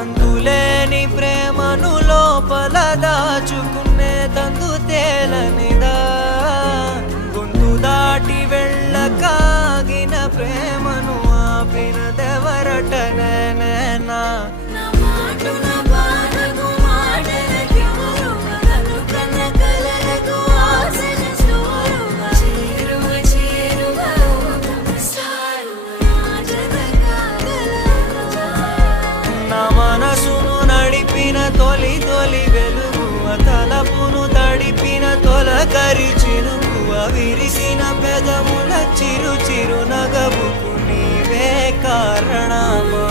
అంతులేని ప్రేమను లోపల దాచుకునే తందు తేలనిదా గొంతు దాటి వెళ్ళకాగిన ప్రేమను ఆపినదెవరటనేనా మనసును నడిపిన తొలి తొలి వెలుగువ తలపును తడిపిన తొలకరి చిరుకువ విరిసిన పెదముల చిరు చిరు నగవుకు నీవే కారణమా